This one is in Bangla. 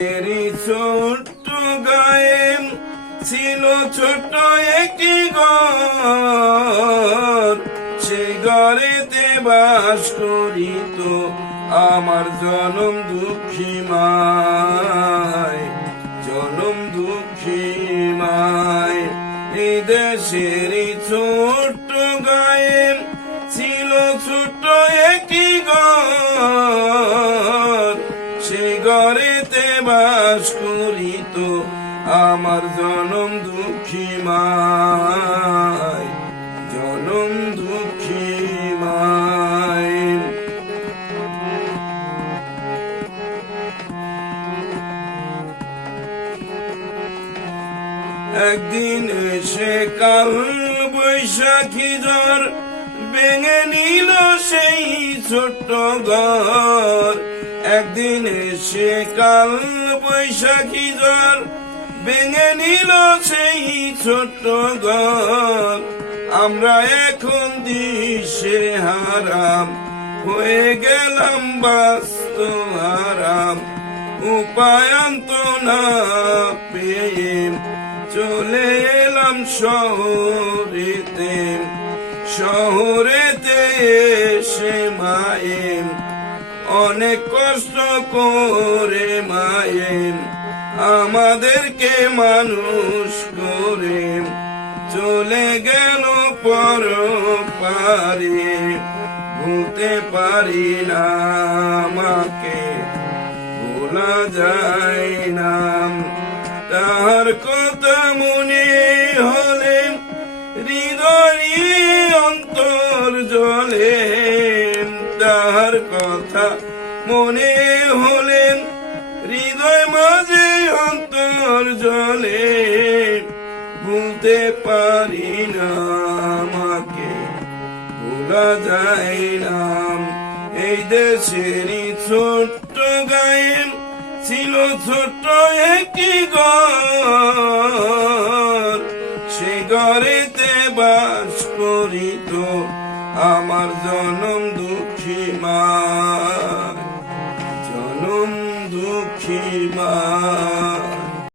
ছোট্ট গায়ে ছিল ছোট্ট একটি ঘর, সেই ঘরেতে বাস করিত আমার জনম দুঃখী মায়, জনম দুঃখী মায়। এই দেশের ছোট্ট গায়ে ছিল ছোট্ট একটি ঘর, সেই ঘরেতে বাস করিত আমার জনম দুঃখী মায়, জনম দুঃখী মায়। একদিন এসে কাল বৈশাখী ঝড় ভেঙে নিল সেই ছোট্ট ঘর। একদিন এসে কাল বৈশাখী ঝড় ভেঙে নিল সেই ছোট্ট ঘর। আমরা এখন দিশে হারাম হয়ে গেলাম বাস্তব হারাম, উপায়ন্ত না পেয়ে চলে এলাম শহরেতে। শহরেতে এসে মায়ের অনেক কষ্ট করে মায়ের আমাদেরকে মানুষ করে চলে গেল পরপারে। ভুলতে পারি না, আমাকে ভোলা যায় না। তার কথা মনে হলে হৃদয় অন্তর জ্বলে, তার কথা মনে হলে হৃদয় মাঝে অন্তর জ্বলে। ভুলতে পারি না, আমাকে ভোলা যায় না। এই দেশের ছোট্ট গায়ে ছিল ছোট্ট একটি ঘর, সে ঘরেতে বাস করিত আমার জনম দুঃখী মা, জনম দুঃখী মা।